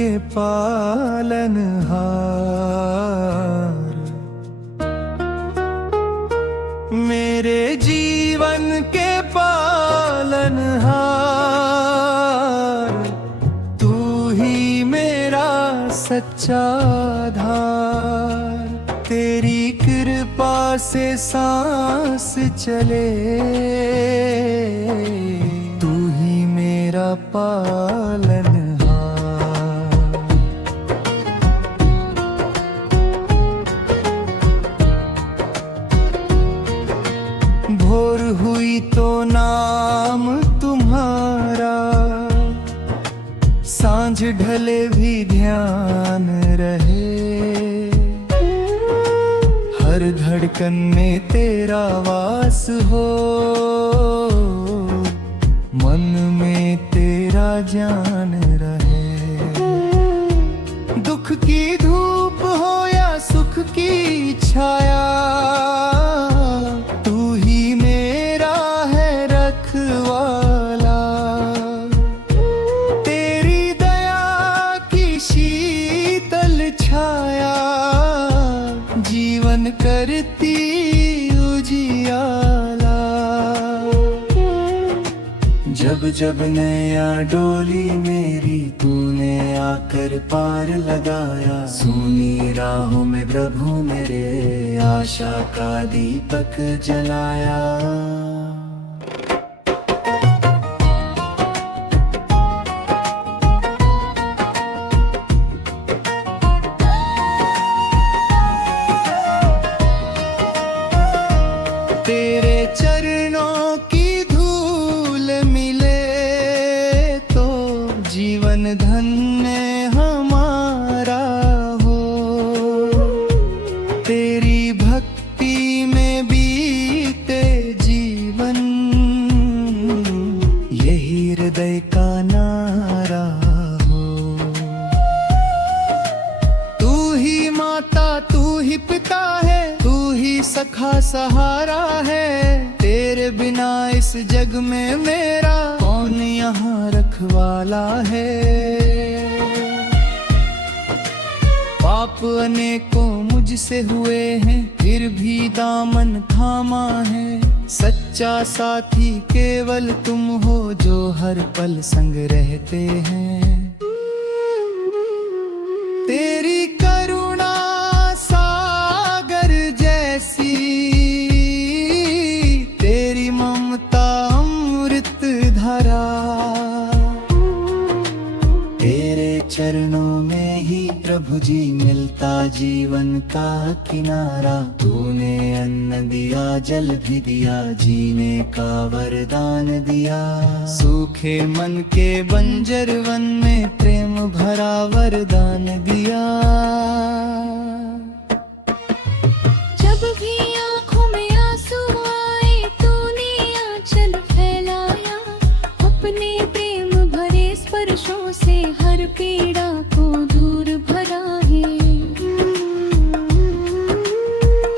के पालनहार, मेरे जीवन के पालनहार, तू ही मेरा सच्चा आधार। तेरी कृपा से सांस चले, तू ही मेरा पालनहार। भोर हुई तो नाम तुम्हारा, सांझ ढले भी ध्यान रहे। हर धड़कन में तेरा वास हो, मन में तेरा ज्ञान रहे। दुख की धूप हो या सुख की छाया, तू ही मेरा है रखवाला। तेरी दया की शीतल छाया, जीवन करती उजियाला। जब जब नया डोली मेरी तूने आकर पार लगाया, सुनी राहों में प्रभु मेरे आशा का दीपक जलाया। तेरे चरणों की धूल मिले तो जीवन धन्य हमारा हो। तेरी भक्ति में बीते जीवन, यही हृदय का नारा हो। तू ही माता, तू ही पिता है, तू ही सखा सहारा है। तेरे बिना इस जग में मेरा कौन यहाँ रखवाला है। पाप अनेकों मुझसे हुए हैं, फिर भी दामन थामा है। सच्चा साथी केवल तुम हो, जो हर पल संग रहते हैं। तेरी करुणा सागर जैसी, तेरी ममता अमृत धारा। तेरे चरणों में ही प्रभु जी मिलता जीवन का किनारा। तूने अन्न दिया, जल भी दिया, जीने का वरदान दिया। सूखे मन के बंजर वन में प्रेम भरा वरदान दिया। जब भी आँखों में आंसू आए, तूने आंचल फैलाया। अपने प्रेम भरे स्पर्शों से हर पीड़ा को दूर भरा है।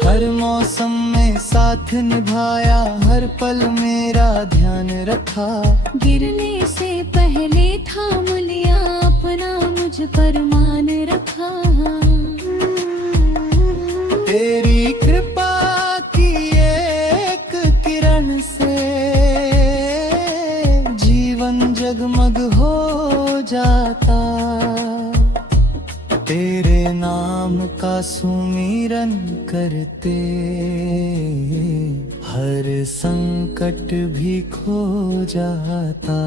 हर मौसम में साथ निभाया, हर पल मेरा ध्यान रखा। गिरने से पहले थाम लिया, अपना मुझ पर मान रखा। तेरी कृपा की एक किरण से जीवन जगमग हो जाता। तेरे नाम का सुमिरन करते, हर संकट भी खो जाता।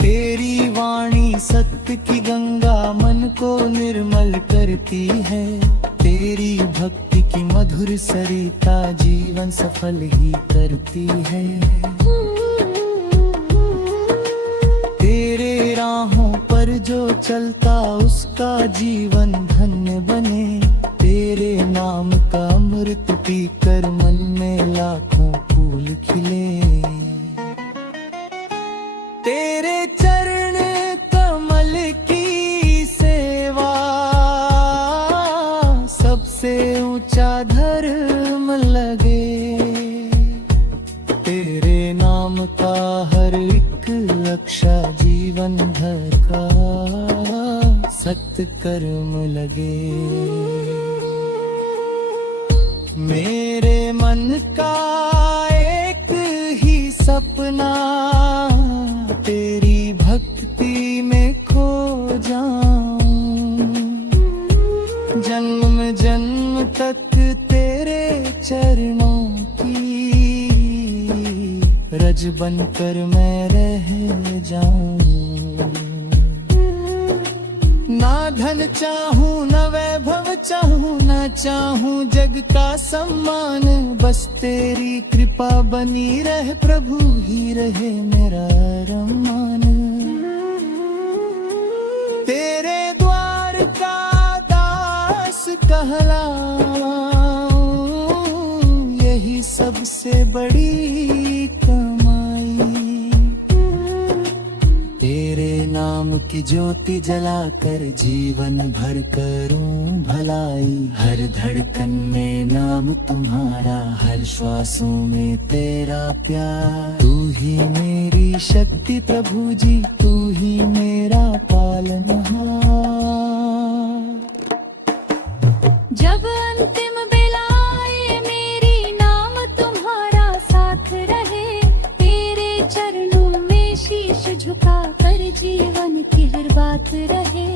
तेरी वाणी सत्य की गंगा, मन को निर्मल करती है। तेरी भक्ति की मधुर सरिता, जीवन सफल ही करती है। तेरे राहों पर जो चलता, उसका जीवन धन्य बने। तेरे नाम का अमृत पीकर मन में लाखों फूल खिले। तेरे चरण कमल की सेवा, ऊंचा धर्म लगे। तेरे नाम का हर एक लक्ष्य जीवन भर का सत्य कर्म लगे। मेरे मन का एक ही सपना तेरी भक्ति में खो जाऊं। जन्म जन्म तक तेरे चरणों की रज बनकर मैं रह जाऊं। ना धन चाहूं न वैभव चाहूं, न चाहूं जग का सम्मान। बस तेरी कृपा बनी रहे प्रभु, ही रहे मेरा रमान। तेरे द्वार का दास कहलाऊं, यही सबसे बड़ी कमाई। तेरे नाम की ज्योति जलाकर जीवन भर करूं भलाई। हर धड़कन में नाम तुम्हारा, हर श्वासों में तेरा प्यार। तू ही मेरी शक्ति प्रभु जी, तू ही मेरा पालनहार। जब अंतिम बेला आए मेरी, नाम तुम्हारा साथ रहे। तेरे चरणों में शीश झुका कर जीवन की हर बात रहे।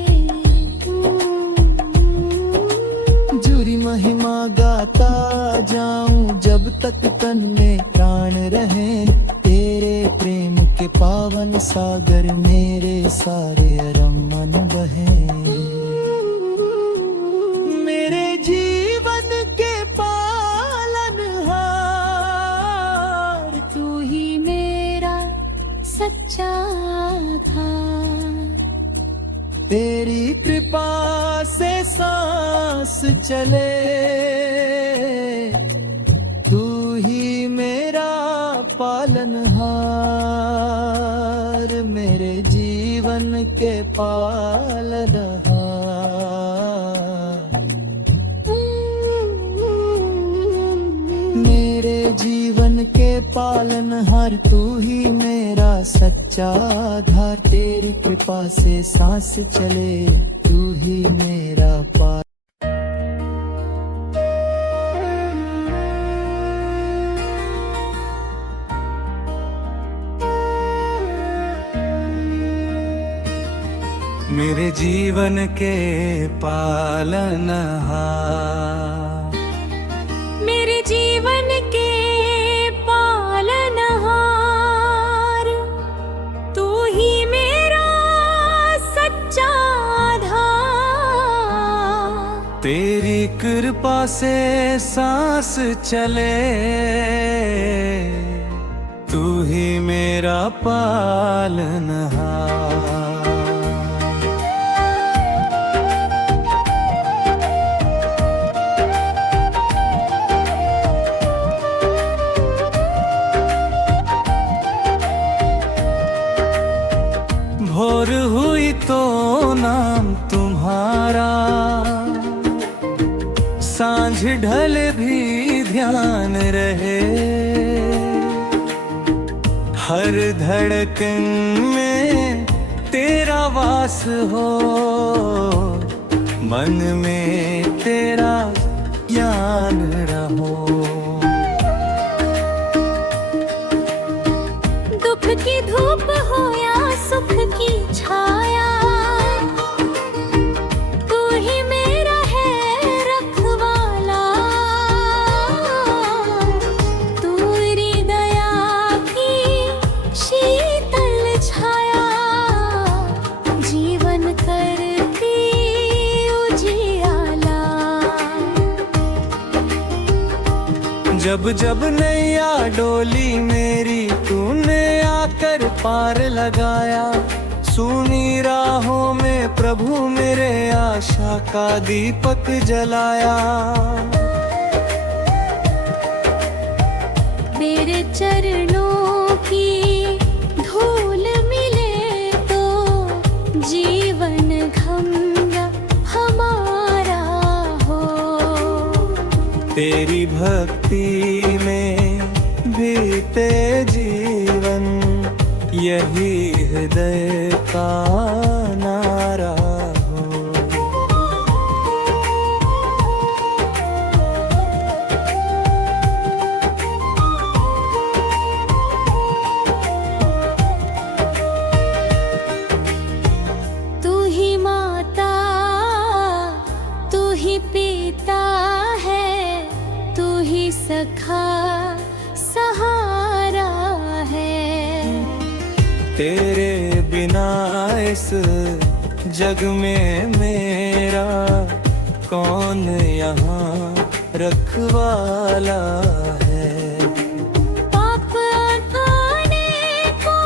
जुरी महिमा गाता जाऊं जब तक तन में प्राण रहे। तेरे प्रेम के पावन सागर मेरे सारे अरमान बहे। मेरे जीवन के पालनहार, तू ही मेरा सच्चा आधार। तेरी कृपा से सांस चले। तू ही मेरा पालनहार, मेरे जीवन के पालनहार। मेरे जीवन के पालनहार, तू ही मेरा सच्चा आधार। तेरी कृपा से सांस चले, तू ही मेरा पाल। मेरे जीवन के पालनहार, मेरे जीवन के पालनहार, तू ही मेरा सच्चा आधार। तेरी कृपा से सांस चले। तू ही मेरा पालनहार। भोर हुई तो नाम तुम्हारा, सांझ ढल भी ध्यान रहे। हर धड़कन में तेरा वास हो, मन में तेरा ज्ञान रहो। दुख की धूप हो या सुख की छाया, तू ही मेरा है रखवाला। तेरी दया की शीतल छाया, जीवन करती उजियाला। जब जब नैया डोली मेरी, तूने आकर पार लगाया। सुनी राहों में प्रभु मेरे आशा का दीपक जलाया। तेरे चरणों की धूल मिले तो जीवन गंगा हमारा हो। तेरी भक्ति में बीते जीवन, यही हृदय का नारा हो। तू ही माता, तू ही पिता है, तू ही सखा सहारा है। तेरे बिना इस जग में मेरा कौन यहाँ रखवाला है। पाप आने को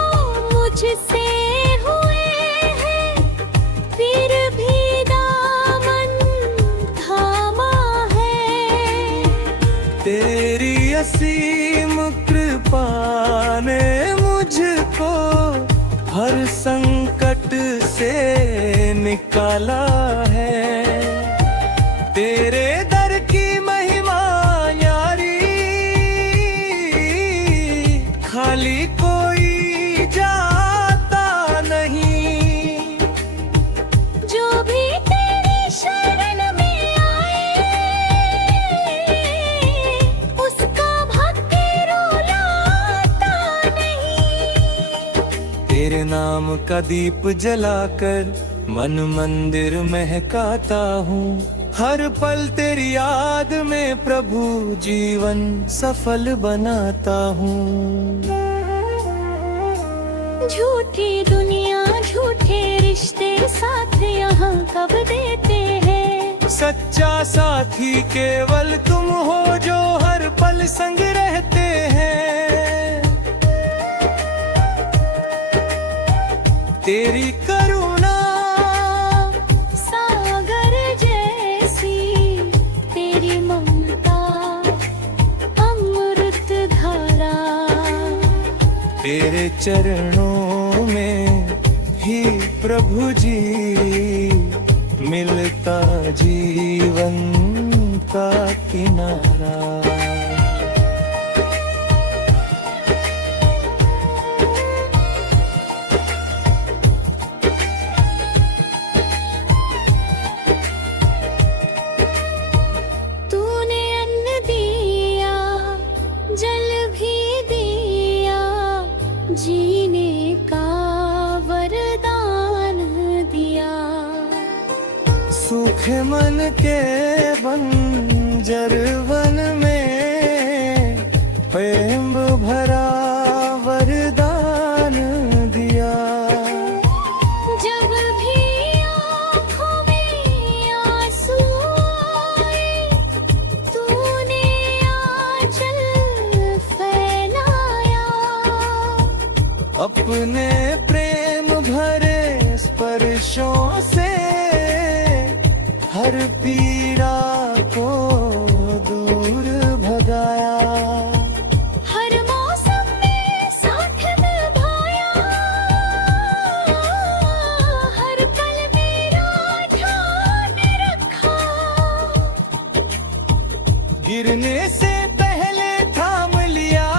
मुझसे हुए हैं, फिर भी दामन थामा है। तेरी असीम कृपा ने मुझको हर संकट से निकाला है। तेरे दर की महिमा न्यारी, खाली कोई जाता नहीं। जो भी तेरी शरण में आए, उसका भाग्य रुलाता नहीं। तेरे नाम का दीप जलाकर मन मंदिर महकाता हूँ। हर पल तेरी याद में प्रभु जीवन सफल बनाता हूँ। झूठी दुनिया झूठे रिश्ते साथ यहाँ कब देते हैं। सच्चा साथी केवल तुम हो जो हर पल संग रहते हैं। तेरी करुणा सागर जैसी, तेरी ममता अमृत धारा। तेरे चरणों में ही प्रभु जी मिलता जीवन का किनारा। तूने अन्न दिया, जल भी दिया, जीने का वरदान दिया। सूखे मन के बंजर वन में प्रेम भरा वरदान दिया। जब भी आँखों में आंसू आए, तूने आंचल फैलाया। अपने प्रेम भरे स्पर्शों से हर पीड़ा को दूर भगाया। हर मौसम में साथ निभाया, हर पल मेरा ध्यान रखा। गिरने से पहले थाम लिया,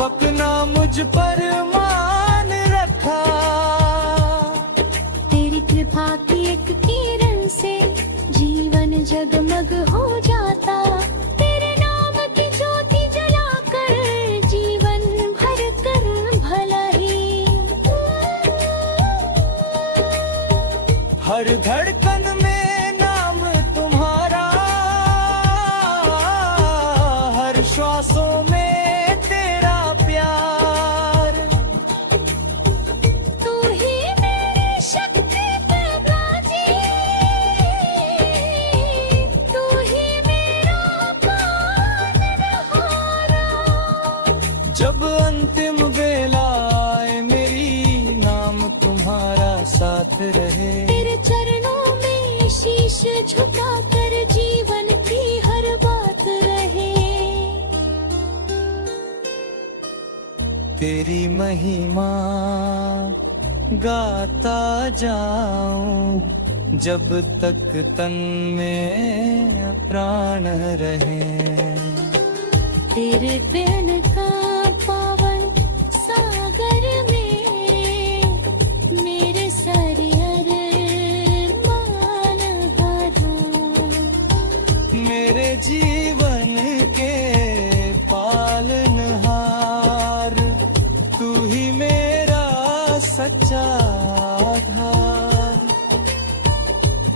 पकना मुझ पर मान रखा। तेरी कृपा की एक किरण से जीवन जगमग हो जाता। तेरे नाम की ज्योति जलाकर जीवन भर कर भला ही। हर धड़कन में नाम तुम्हारा, हर श्वासों में तेरा प्यार। तू ही मेरी शक्ति प्रभाजी, तू ही मेरा पालनहारा। जब अंतिम बेला आए मेरी, नाम तुम्हारा साथ रहे। तेरे चरणों में शीश झुका कर जीवन की हर बात रहे। तेरी महिमा गाता जाऊं जब तक तन में प्राण रहे। तेरे प्यार का पावन सागर में मेरे सारे अरमान भरा। मेरे जीवन के पालनहार तू ही मेरा सच्चा आधार।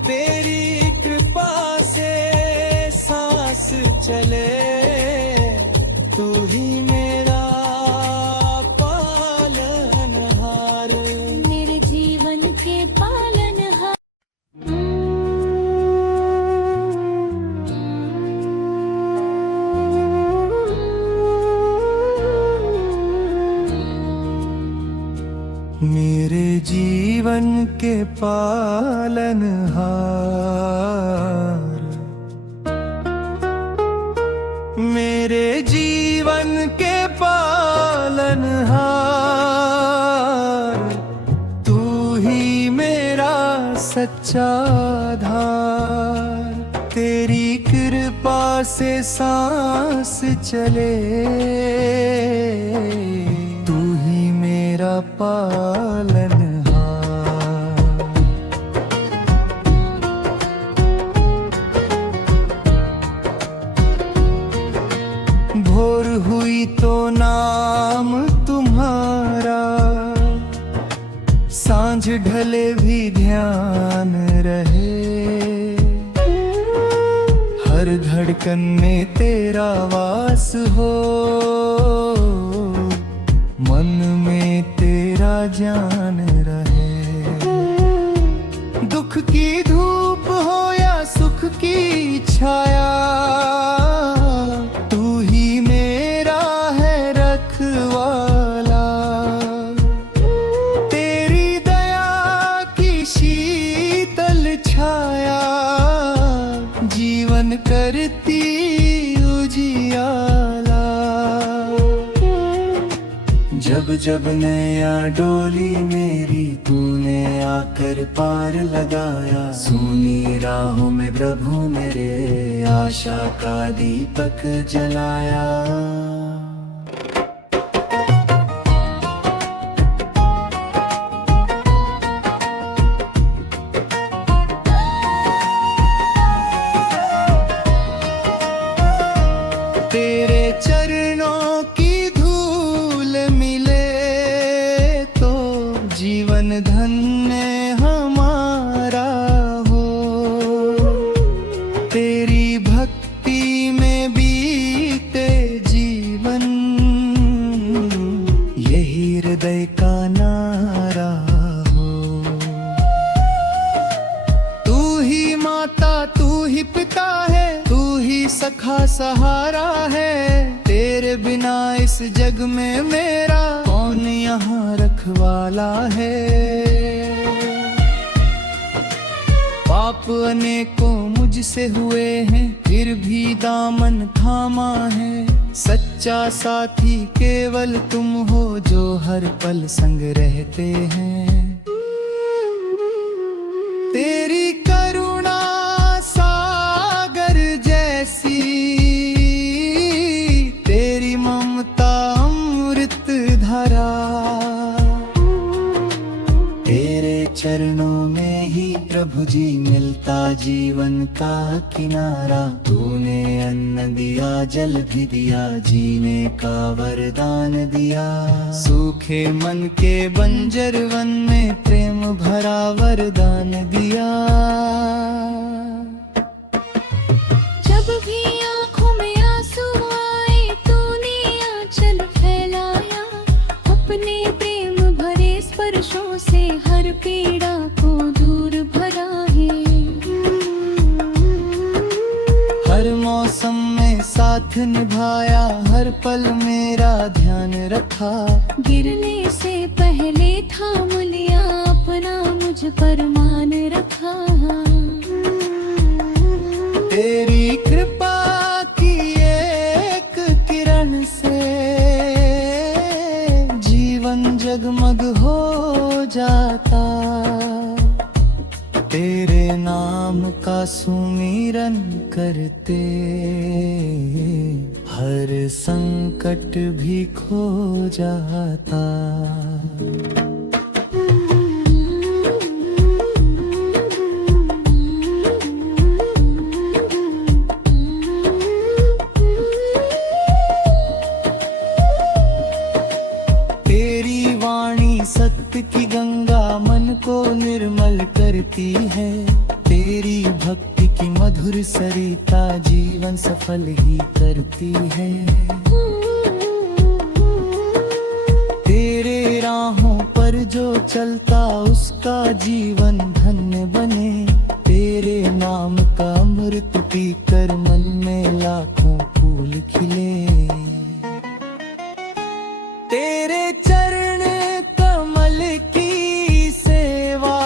तेरी कृपा से सांस चले तू ही मेरा पालनहार। मेरे जीवन के पालनहार। मेरे जीवन के पालनहार। मेरे जीवन के पालनहार तू ही मेरा सच्चा आधार। तेरी कृपा से सांस चले तू ही मेरा पालनहार। भोर हुई तो नाम तुम्हारा, सांझ ढले भी ध्यान रहे। हर धड़कन में तेरा वास हो, मन में तेरा जान रहे। दुख की धूप हो या सुख की छाया, तू ही मेरा है रखवाला। तेरी दया की शीतल छाया जीवन करती उजियाला। जब जब नया डोली मेरी तूने आकर पार लगाया। सुनी राहों में प्रभु मेरे आशा का दीपक जलाया। तेरे चरणों की धूल मिले तो जीवन धन्य हमारा हो। तेरी भक्ति में बीते जीवन, यही हृदय का नारा हो। तू ही माता तू ही पिता है, तू ही सखा सहारा है। तेरे बिना इस जग में मेरा कौन यहाँ रखवाला है। पाप अनेकों मुझसे हुए हैं, फिर भी दामन थामा है। सच्चा साथी केवल तुम हो, जो हर पल संग रहते हैं। तेरी करुणा सागर जैसी, तेरी ममता अमृत धारा। तेरे चरणों में ही प्रभु जी मिलता जीवन का किनारा। तूने अन्न दिया जल भी दिया, जीने का वरदान दिया। सूखे मन के बंजर वन में प्रेम भरा वरदान दिया। जब भी आँखों में आंसू आए तूने आंचल फैलाया। अपने प्रेम भरे स्पर्शों से हर पीड़ा को दूर भरा है। हर मौसम में साथ निभाया, हर पल मेरा ध्यान रखा। गिरने से पहले थाम लिया, अपना मुझ पर मान रखा। तेरी कृपा की एक किरण से जीवन जगमग हो जाता। तेरे तेरे नाम का सुमिरन करते हर संकट भी खो जाता। तेरी वाणी सत्य की गंगा मन को निर्मल करती है। तेरी भक्ति की मधुर सरिता जीवन सफल ही करती है। तेरे राहों पर जो चलता उसका जीवन धन्य बने। तेरे नाम का अमृत पीकर मन में लाखों फूल खिले। तेरे चरण कमल की सेवा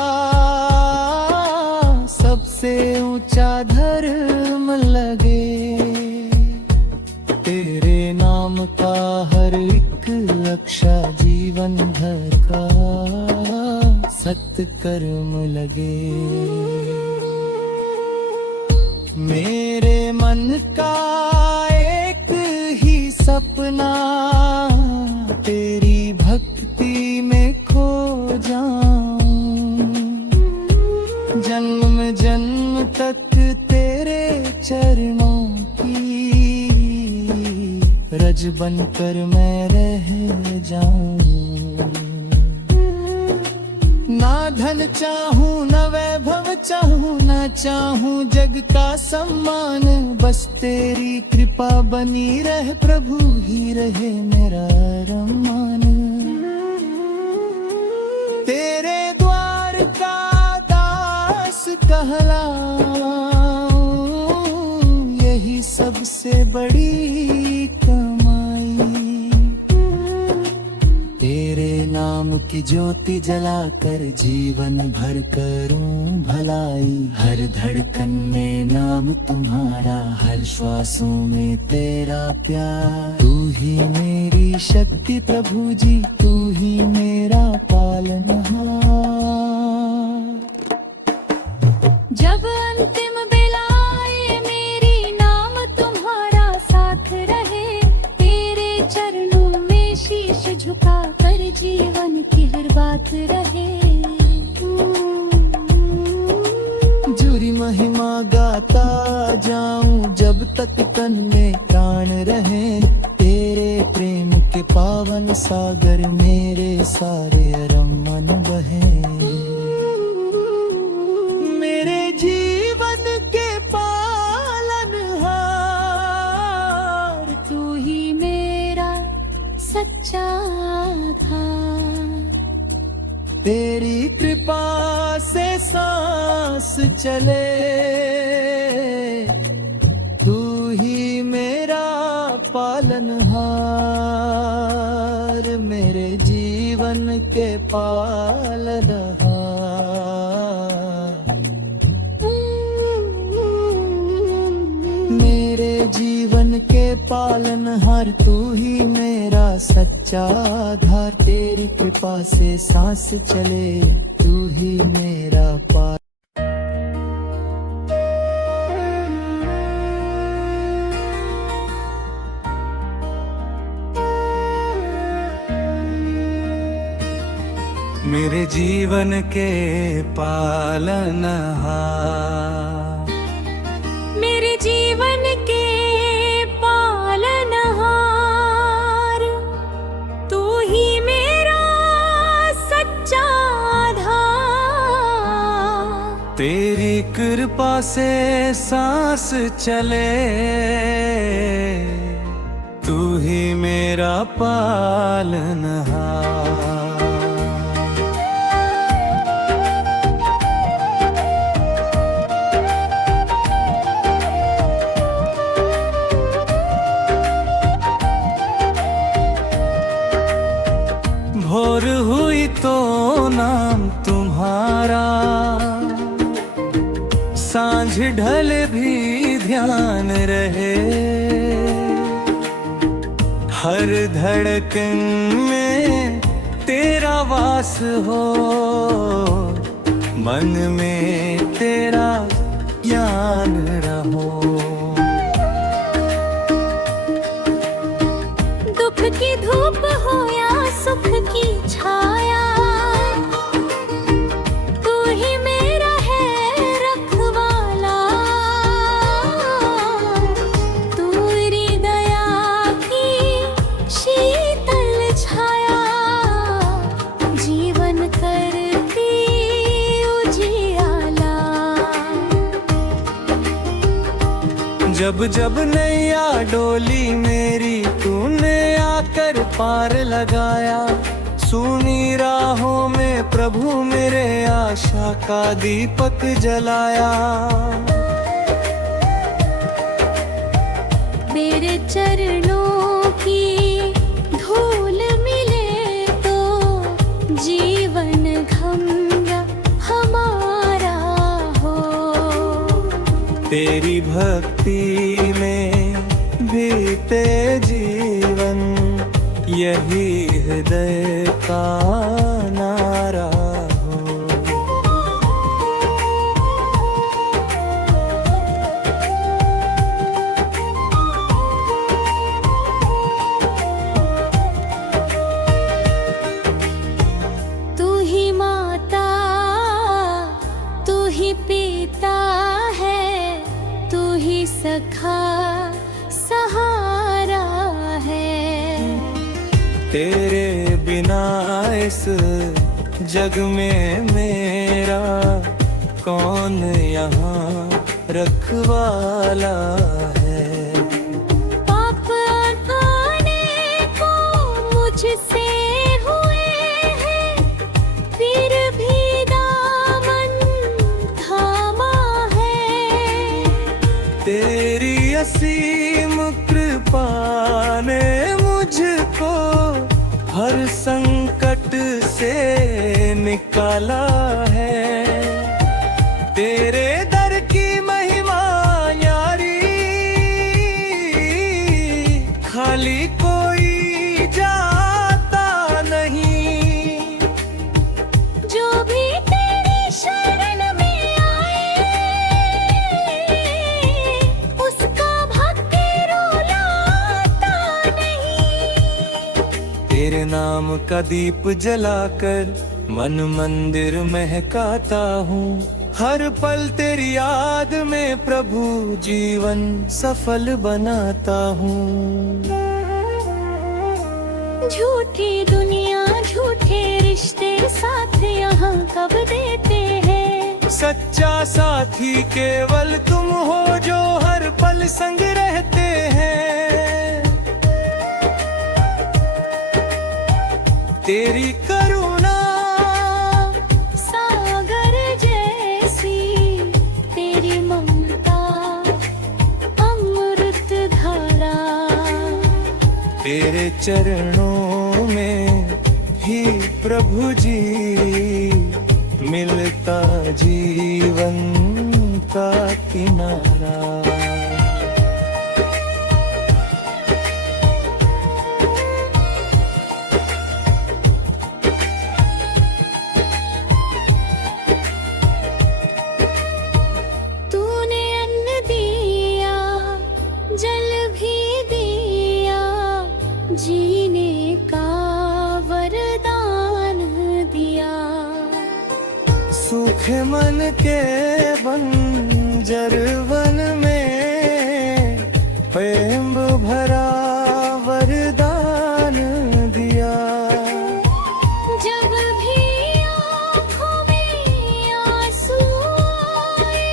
सबसे ऊंचा धर्म लगे। तेरे नाम का हर एक अक्षर जीवन भर का सत्य कर्म लगे। मेरे मन का एक ही सपना तेरी भक्ति में खो जाऊं। जन्म जन्म तक तेरे चरणों की रज बनकर मैं रह जाऊं। ना धन चाहूं न वैभव चाहूं न चाहूं जग का सम्मान। बस तेरी कृपा बनी रहे प्रभु ही रहे मेरा रमान। तेरे द्वार का दास कहलाऊं यही सबसे बड़ी कमाई। तेरे नाम की ज्योति जलाकर जीवन भर करूं भलाई। हर धड़कन में नाम तुम्हारा हर श्वासों में तेरा प्यार। तू ही मेरी शक्ति प्रभु जी तू ही मेरा पालनहार। जब अंतिम बेला आए मेरी नाम तुम्हारा साथ रहे। तेरे चरणों में शीश झुका कर जीवन की हर बात रहे। जुरी महिमा गाता जाऊं जब तक तन में प्राण रहे। तेरे प्रेम के पावन सागर मेरे सारे अरमान बहे। मेरे जीवन के पालनहार तू ही मेरा सच्चा आधार। तेरी कृपा से सांस चले। तू ही मेरा पालनहार मेरे जीवन के पालनहार। मेरे जीवन के पालनहार तू ही मेरा सच्चा आधार। तेरी कृपा से सांस चले तू ही मेरा पाल। मेरे जीवन के पालनहार। मेरे जीवन के पालनहार तू ही मेरा सच्चा आधार। तेरी कृपा से सांस चले तू ही मेरा पालनहार। भोर हुई तो नाम तुम्हारा सांझ ढल भी ध्यान रहे। हर धड़कन में तेरा वास हो मन में तेरा ज्ञान रहो। दुख की धूप हो या सुख की छाया, तू ही मेरा है रखवाला। तू मेरी दया की शीतल छाया, जीवन करती उजियाला। जब जब नैया डोली मेरी तूने आकर पार लगाया, सुनी राहों में प्रभु मेरे आशा का दीपक जलाया। मेरे चरणों की धूल मिले तो जीवन गंगा हमारा हो। तेरी भक्ति में बीते जीवन, यही हृदय का नारा हो। तू ही माता, तू ही पिता है, तू ही सखा सहारा है। तेरे बिना इस जग में मेरा कौन यहाँ रखवाला है। पाप आने को मुझसे हुए हैं, फिर भी दामन थामा है। तेरी असीम कृपा ने मुझको हर संकट से निकाला है। तेरे दर की महिमा न्यारी, खाली कोई जाता नहीं। जो भी तेरी शरण में आए, उसका भक्ति रुलाता नहीं। तेरे नाम का दीप जलाकर मन मंदिर महकाता हूँ। हर पल तेरी याद में प्रभु जीवन सफल बनाता हूँ। झूठी दुनिया झूठे रिश्ते साथ यहाँ कब देते हैं। सच्चा साथी केवल तुम हो जो हर पल संग रहते हैं। तेरी करुणा सागर जैसी, तेरी ममता अमृत धारा। तेरे चरणों में ही प्रभु जी मिलता जीवन का किनारा। तूने अन्न दिया, जल भी दिया, जीने का वरदान दिया। सूखे मन के बंजर वन में प्रेम भरा वरदान दिया। जब भी आँखों में आंसू आए,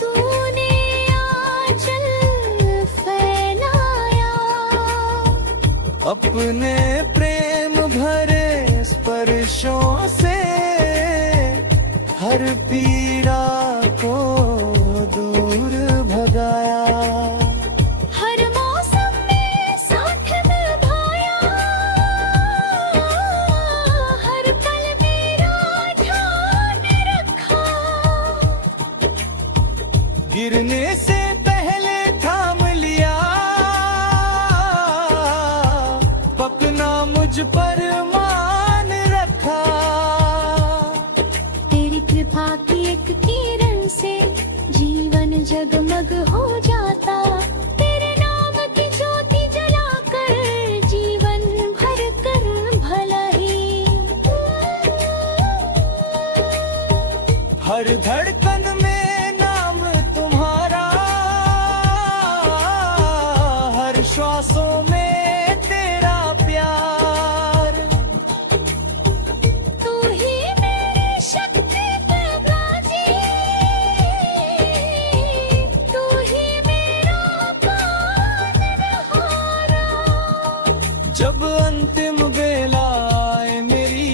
तूने आंचल फैलाया। अपने प्रेम भरे स्पर्शों से हर पीड़ा को दूर भगाया। हर मौसम में साथ निभाया, हर पल मेरा ध्यान रखा। गिरने से पहले थाम लिया, पकना मुझ पर मान रखा। तेरी कृपा अलग हो जाता। तेरे नाम की ज्योति जलाकर जीवन भर कर भला ही। हर धड़कन में नाम तुम्हारा, हर श्वासों में तेरा प्यार। तू ही मेरी शक्ति प्रभा जी, तू ही मेरा पालनहारा। जब अंतिम बेला आए मेरी,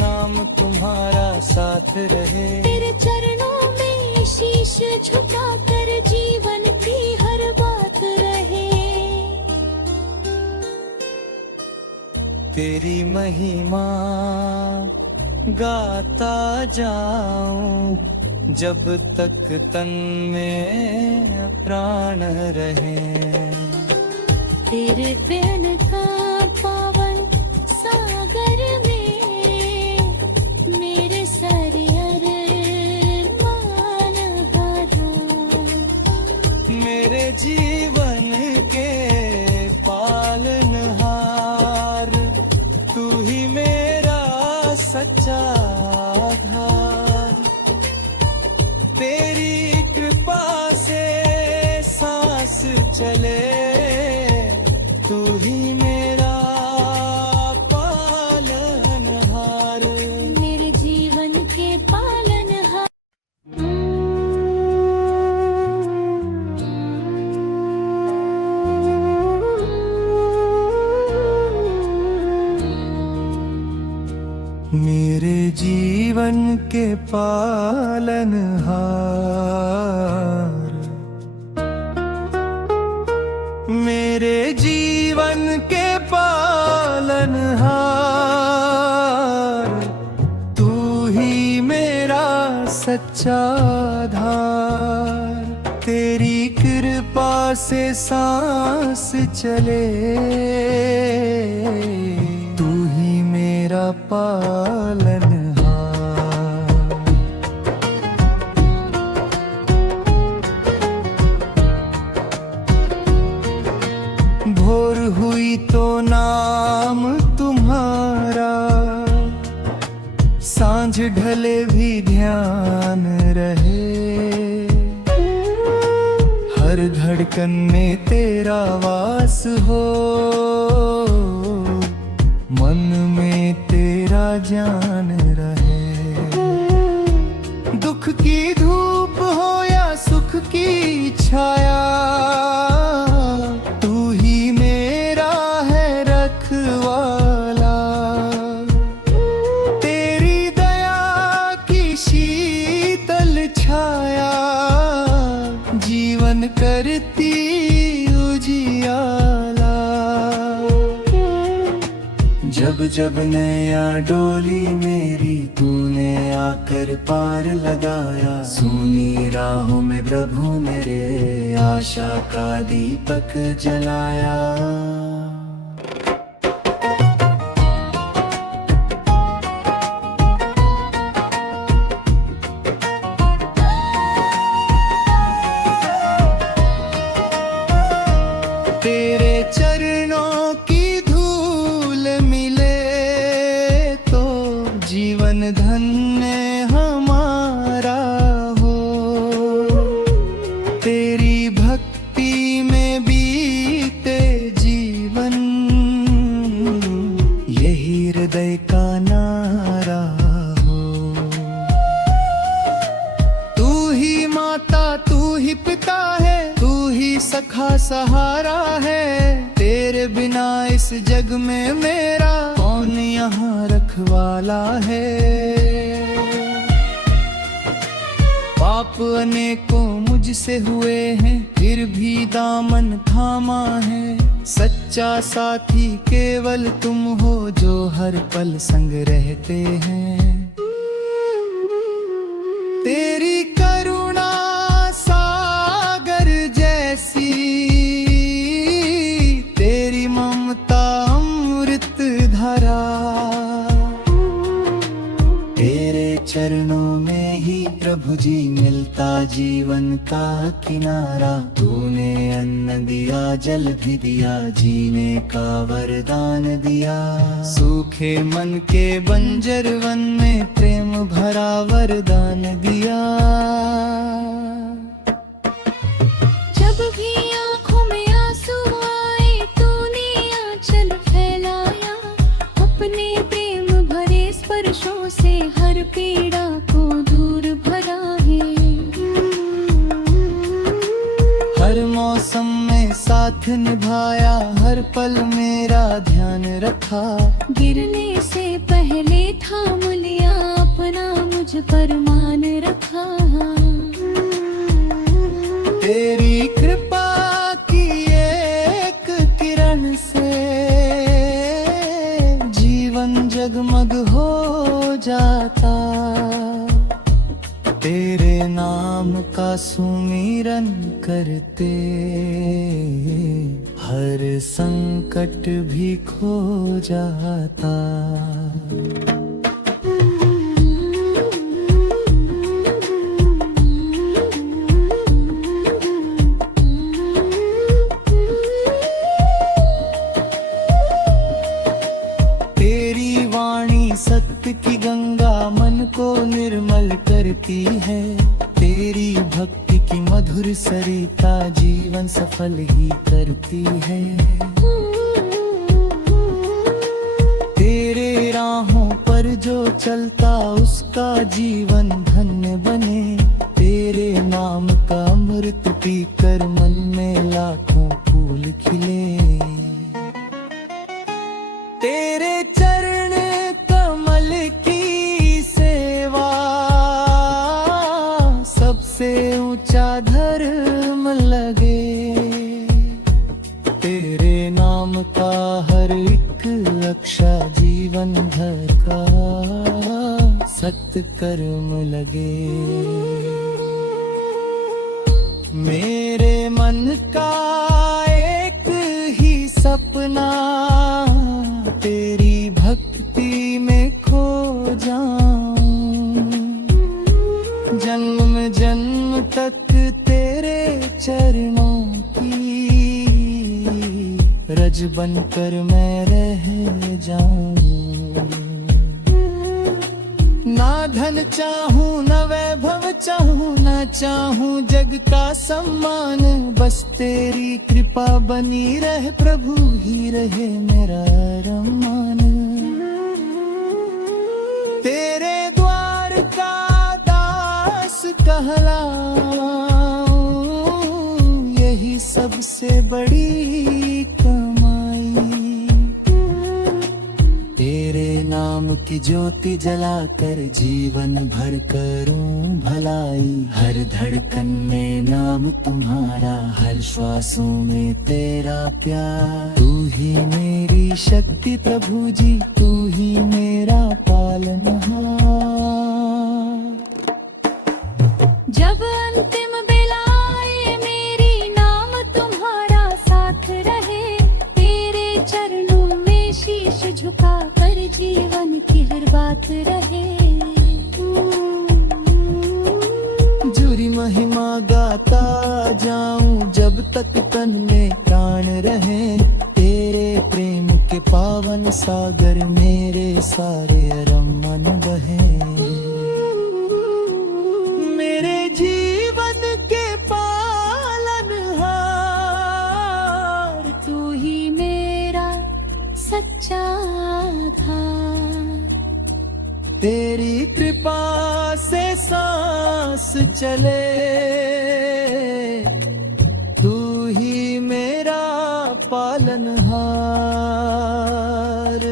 नाम तुम्हारा साथ रहे। तेरे चरणों में शीश झुका कर जीवन की हर बात रहे। तेरी महिमा गाता जाऊं, जब तक तन में प्राण रहे। तेरे प्यार का पावन सागर में मेरे सारे अरमान भरा। मेरे जीवन के पालनहार, तू ही मेरा सच्चा आधार। तेरी कृपा से सांस चले, तू ही मेरा पालनहार। मेरे जीवन के पालनहार। मेरे जीवन के पालनहार, मेरे जीवन के पालनहार, तू ही मेरा सच्चा आधार। तेरी कृपा से सांस चले, तू ही मेरा पालनहार। भोर हुई तो नाम तुम्हारा, सांझ ढले भी ध्यान रहे। हर धड़कन में तेरा वास हो, मन में तेरा जान रहे। दुख की धूप हो या सुख की छाया, तू ही मेरा है रखवाला। तेरी दया की शीतल छाया, जीवन करती उजियाला। जब जब नया डोली मेरी तूने आकर पार लगाया। सुनी राहों में प्रभु मेरे, आशा का दीपक जलाया। तेरे चरणों की धूल मिले तो जीवन धन्य हमारा हो। तेरी भक्ति में बीते जीवन, यही हृदय का नारा हो। तू ही माता, तू ही पिता है, तू ही सखा सहारा है। तेरे बिना इस जग में मेरा कौन यहाँ रखवाला है। पाप अनेकों मुझसे हुए हैं, फिर भी दामन थामा है। सच्चा साथी केवल तुम हो, जो हर पल संग रहते हैं। तेरी करुणा सागर जैसी, तेरी ममता अमृत धारा। तेरे चरणों में ही प्रभु जी मिलता जीवन का किनारा। तूने अन्न दिया, जल भी दिया, जीने का वरदान दिया। सूखे मन के बंजर वन में प्रेम भरा वरदान दिया। जब भी आँखों में आंसू आए तूने आंचल फैलाया। अपने प्रेम भरे स्पर्शों से हर पीड़ा को दूर भरा है। हर मौसम में साथ निभाया, हर पल मेरा ध्यान रखा। गिरने से पहले थाम लिया, अपना मुझ पर मान रखा। तेरी कृपा की एक किरण से जीवन जगमग हो जाता। तेरे नाम का सुमिरन करते हर संकट भी खो जाता। तेरी वाणी सत्य की गंगा मन को निर्मल करती है। तेरी भक्ति की मधुर सरिता जीवन सफल ही करती है। तेरे राहों पर जो चलता उसका जीवन धन्य बने। तेरे नाम का अमृत पीकर मन में लाखों फूल खिले। तेरे चरण कमल की सेवा सबसे ऊंचा धर्म लगे। तेरे नाम का हर एक अक्षर जीवन भर का सत्य कर्म लगे। मेरे मन का एक ही सपना तेरी भक्ति में खो जाऊं। जन्म जन्म तक तेरे चरणों की रज बनकर मैं रह जाऊं। ना धन चाहूं न वैभव चाहूं, न चाहूं जग का सम्मान। बस तेरी कृपा बनी रहे, प्रभु ही रहे मेरा रमान। तेरे द्वार का दास कहलाऊं, यही सबसे बड़ी कमाई। तेरे नाम की ज्योति जलाकर जीवन भर करूं भलाई। हर धड़कन में नाम तुम्हारा, हर श्वासों में तेरा प्यार। तू ही मेरी शक्ति प्रभु जी, तू ही मेरा पालनहार। जब अंतिम बेला आए मेरी नाम तुम्हारा साथ रहे। तेरे चरणों में शीश झुका कर जीवन की हर बात रहे। जुरी महिमा गाता जाऊं जब तक तन में प्राण रहे। तेरे प्रेम के पावन सागर मेरे सारे अरमान बहे। मेरे जीवन के पालनहार, तू ही मेरा सच्चा आधार। तेरी कृपा से सांस चले। तू ही मेरा पालनहार,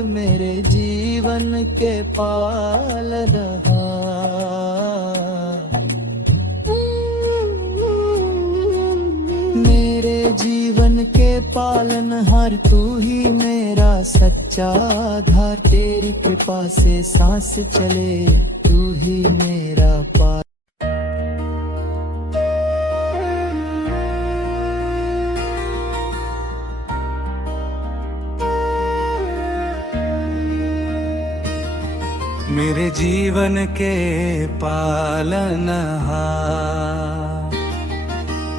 मेरे जीवन के पालनहार। मेरे जीवन के पालनहार, तू ही मेरा सच्चा आधार। तेरी कृपा से सांस चले, तू ही मेरा पाल। मेरे जीवन के पालनहार,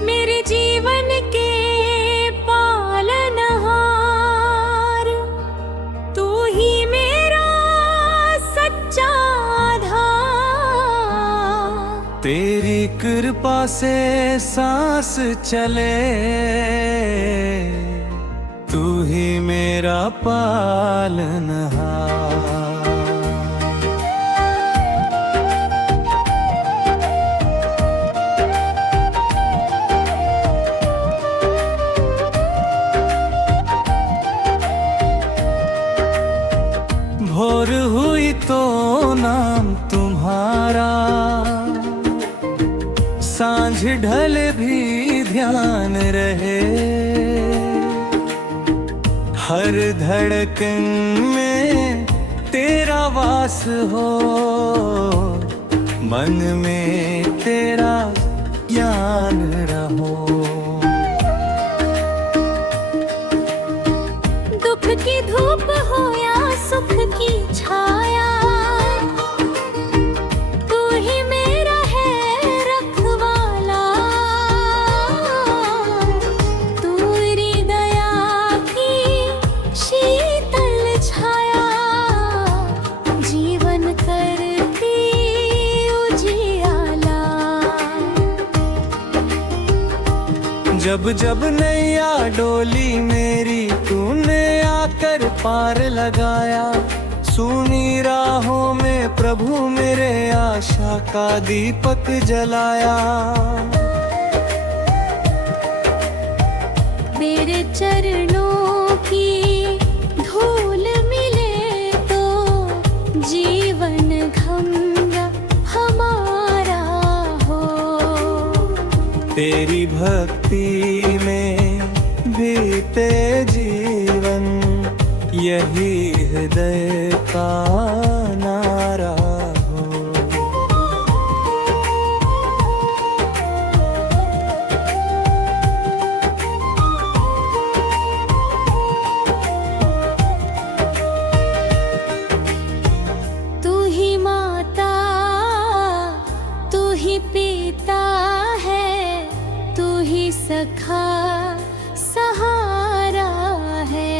मेरे जीवन के पालनहार, तू ही मेरा सच्चा आधार। तेरी कृपा से सांस चले, तू ही मेरा पालनहार। भोर हुई तो नाम तुम्हारा, सांझ ढल भी ध्यान रहे। हर धड़कन में तेरा वास हो, मन में तेरा ज्ञान रहो। दुख की धूप हो या सुख की छाया, तू ही मेरा है रखवाला। तेरी दया की शीतल छाया, जीवन करती उजियाला। जब जब नैया डोली मेरी तूने आकर पार लगाया, सुनी राहों में प्रभु मेरे आशा का दीपक जलाया। मेरे चरणों की धूल मिले तो जीवन गंगा हमारा हो। तेरी भक्ति में बीते जीवन, यही हृदय का नारा हो। तू ही माता, तू ही पिता है, तू ही सखा सहारा है।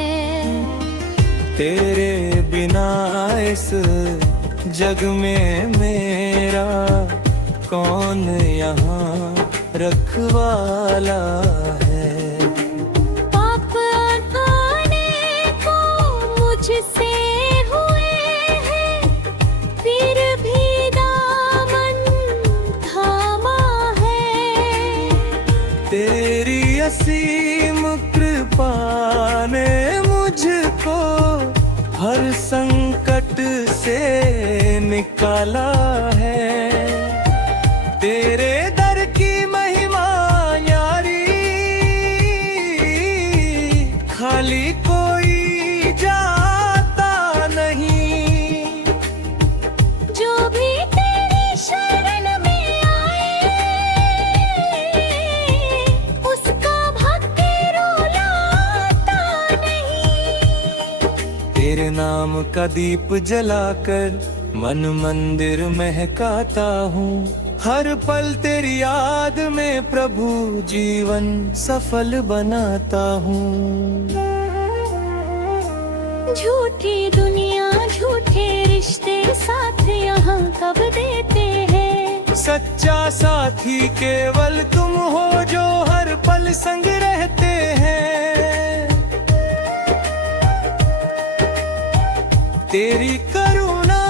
तेरे बिना इस जग में मेरा कौन यहाँ रखवाला है। पाप आने को मुझसे हुए हैं, फिर भी दामन थामा है। तेरी असीम कृपा ने मुझको हर संकट से निकाला है। तेरे दर की महिमा न्यारी, खाली कोई जाता नहीं। जो भी तेरी शरण में आए, उसका भक्ति रुलाता नहीं। तेरे नाम का दीप जलाकर मन मंदिर महकाता हूँ। हर पल तेरी याद में प्रभु जीवन सफल बनाता हूँ। झूठी दुनिया झूठे रिश्ते साथ यहाँ कब देते हैं। सच्चा साथी केवल तुम हो जो हर पल संग रहते हैं। तेरी करुणा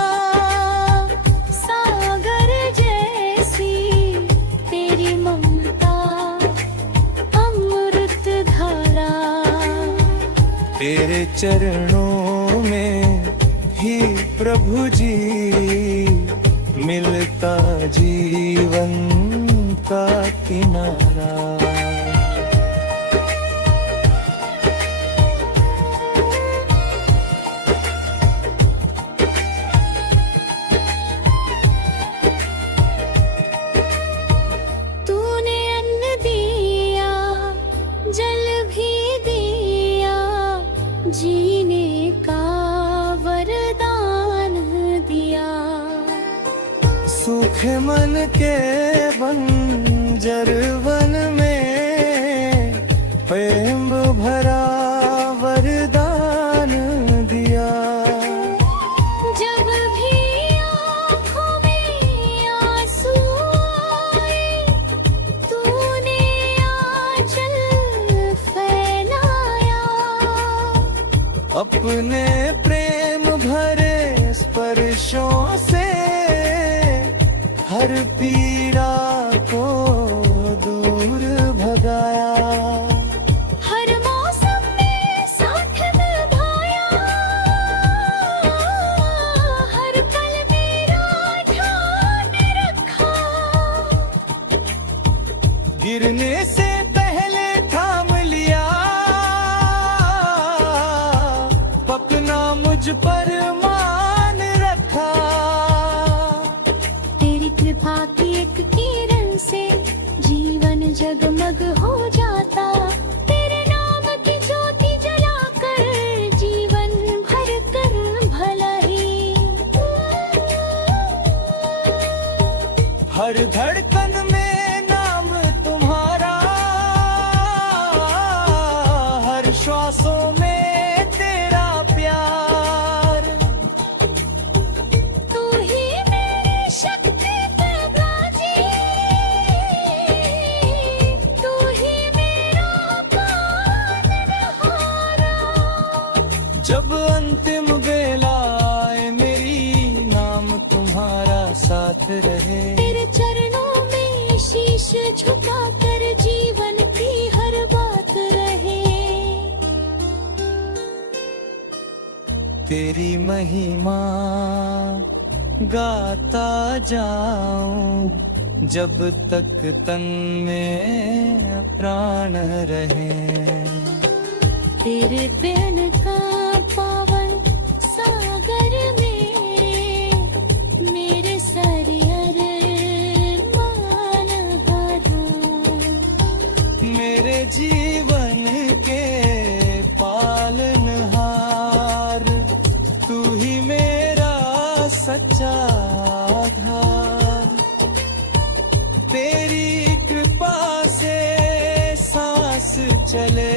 सागर जैसी, तेरी ममता अमृत धारा। तेरे चरणों में ही प्रभु जी मिलता जीवन का किनारा। तूने अन्न दिया, जल भी दिया, जीने का वरदान दिया। के बंजर वन में प्रेम भरा वरदान दिया। जब भी आँखों में आंसू आए, तूने आंचल फैलाया। अपने प्रेम भरे स्पर्शों से हर पीड़ा को दूर भगाया। हर मौसम में साथ निभाया, हर पल मेरा ध्यान रखा। गिरने से पहले थाम लिया, पकना मुझ पर मान रखा। तेरी कृपा की एक किरण से जीवन जगमग हो जाता। तेरे नाम की ज्योति जलाकर जीवन भर कर भला ही। हर धड़कन में नाम तुम्हारा, हर श्वासों में तेरा प्यार। तू ही मेरी शक्ति प्रभाजी, तू ही मेरा पालनहारा। जब अंतिम बेला आए मेरी, नाम तुम्हारा साथ रहे। तेरे चरणों में शीश झुकाकर जीवन की हर बात रहे। तेरी महिमा गाता जाऊं, जब तक तन में प्राण रहे। तेरे बिन का पावन सागर में मेरे सारे अरमान आधार। मेरे जीवन के पालनहार, तू ही मेरा सच्चा आधार। तेरी कृपा से सांस चले,